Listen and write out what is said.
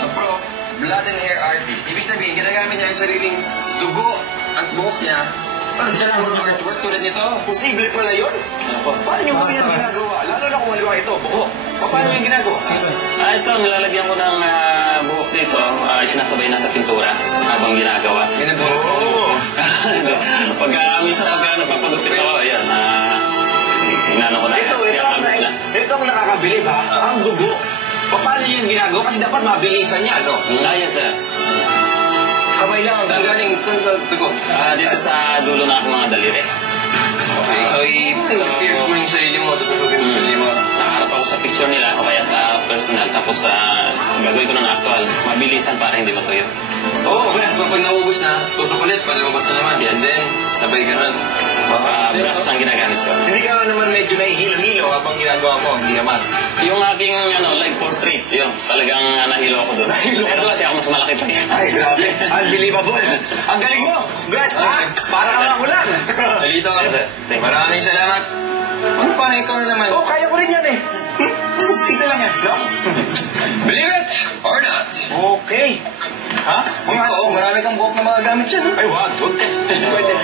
So, Prof, blood and hair artist. Ibig sabihin, ginagamit niya yung sariling dugo at buhok niya para sa mga artwork tulad nito. Posible pala yun? Paano nyo ba yan ginagawa? Lalo na kung maliwa ito, buhok. Paano yung ginagawa? Ito, nilalagyan ko ng buhok dito. Sinasabay na sa pintura habang ginagawa. Oo. Minsan pagka nagpapagupit ako, ayan, inano ko na. Ito ang nakakabilib ha, ang dugo. Paano yung ginagawa? Kasi dapat mabilisan niya, no? Yes, sir. Kamay lang. Saan galing? Saan ka dugo? Dito sa dulo na aking mga daliri. Okay, so i-pierce mo yung sarili mo, tutulogin mo yung sarili mo. Nakaharap ako sa picture nila o kaya sa personal, tapos gagawin ko ng actual. Mabilisan para hindi matuyo. Oo, pag naubos na, tutok ulit para lumabas na naman. And then, sabay ganun. Brush ang ginagamit ko. Hindi ka naman medyo nahihilo-hilo habang ginagawa mo, hindi naman. Yung aking live portrait, yun, talagang nahilo ako doon. Pero kasi ako mas malaki pa yan. Ay, grabe. Unbelievable. Ang galing mo. Congrats, ha? Para ka lang ulan. Salito ka, sir. Maraming salamat. Ano pa na ikaw na naman? Oo, kaya ko rin yan eh. Sita lang yan, no? Believe it or not? Okay. Ha? Oo, marami kang buhok na magagamit dyan. Ay, wag. Pwede.